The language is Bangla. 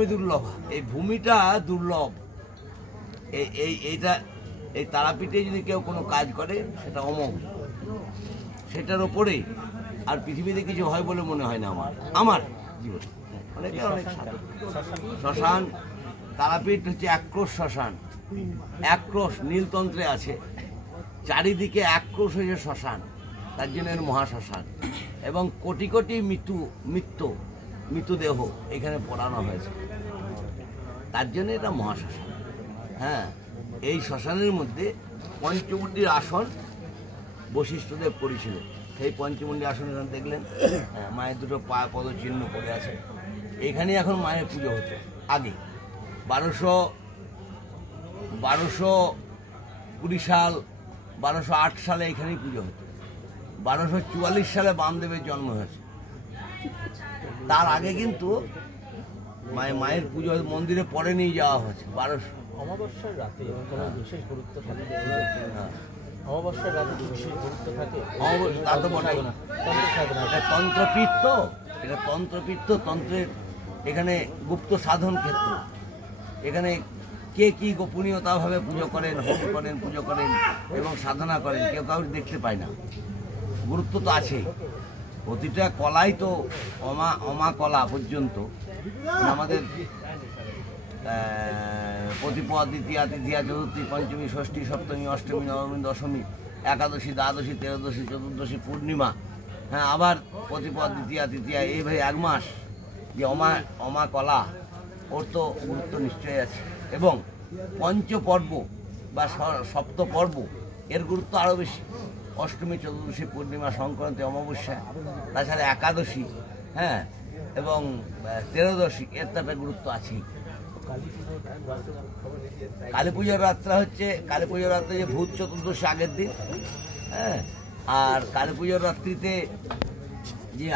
ভূমি দুর্লভ, এই ভূমিটা দুর্লভ। এইটা এই তারাপীঠে যদি কেউ কোনো কাজ করে সেটা অমোঘ, সেটার ওপরে আর পৃথিবীতে কিছু হয় বলে মনে হয় না আমার জীবন। অনেকে অনেক শ্মশান, তারাপীঠ হচ্ছে একক্রোশ শ্মশান, একক্রোশ নীলতন্ত্রে আছে, চারিদিকে একক্রোশ হয়েছে শ্মশান, তার জন্য এর মহাশ্মশান। এবং কোটি কোটি মৃতদেহ এখানে পোড়ানো হয়েছে, তার জন্য এটা মহাশ্মশান। হ্যাঁ, এই শ্মশানের মধ্যে পঞ্চমুণ্ডির আসন বশিষ্ঠদেব করেছিলেন। সেই পঞ্চমুণ্ডি আসন এখানে দেখলেন, মায়ের দুটো পদচিহ্ন পড়ে আছে। এখানে এখন মায়ের পুজো হতো আগে 1220 সাল 1208 সালে এখানেই পুজো হতো। 1244 সালে বামদেবের জন্ম হয়েছে। তার আগে কিন্তু মায়ের পুজো মন্দিরে পরে নিয়ে যাওয়া হয়েছে। 1200 অমাবস্যার রাতে বিশেষ গুরুত্ব থাকে, অমাবস্যার রাতে বিশেষ গুরুত্ব থাকে। তা তো বটেই, এটা তন্ত্রপীঠ, তো এটা তন্ত্রপীঠ, তো তন্ত্রের এখানে গুপ্ত সাধন ক্ষেত্র। এখানে কে কি গোপনীয়তাভাবে পুজো করেন, হোম করেন, পুজো করেন এবং সাধনা করেন, কেউ কাউকে দেখতে পায় না। গুরুত্ব তো আছেই, প্রতিটা কলাই তো অমা কলা পর্যন্ত আমাদের প্রতিপদ, দ্বিতীয়া, তৃতীয়া, চতুর্থী, পঞ্চমী, ষষ্ঠী, সপ্তমী, অষ্টমী, নবমী, দশমী, একাদশী, দ্বাদশী, ত্রয়োদশী, চতুর্দশী, পূর্ণিমা, হ্যাঁ, আবার প্রতিপদ, দ্বিতীয়া, তৃতীয়া, এইভাবে 1 মাস যে অমা কলা, ওর তো গুরুত্ব নিশ্চয়ই আছে। এবং পঞ্চপর্ব বা সপ্তপর্ব এর গুরুত্ব আরও বেশি। অষ্টমী, চতুর্দশী, পূর্ণিমা, সংক্রান্তি, অমাবস্যা, তাছাড়া একাদশী, হ্যাঁ, এবং ত্রয়োদশী, এর তো একটা গুরুত্ব আছেই। কালী পুজোর রাত্রা হচ্ছে, কালী পুজোর রাত্রে যে ভূত চতুর্দশী আগের দিন, হ্যাঁ, আর কালী পুজোর রাত্রিতে যে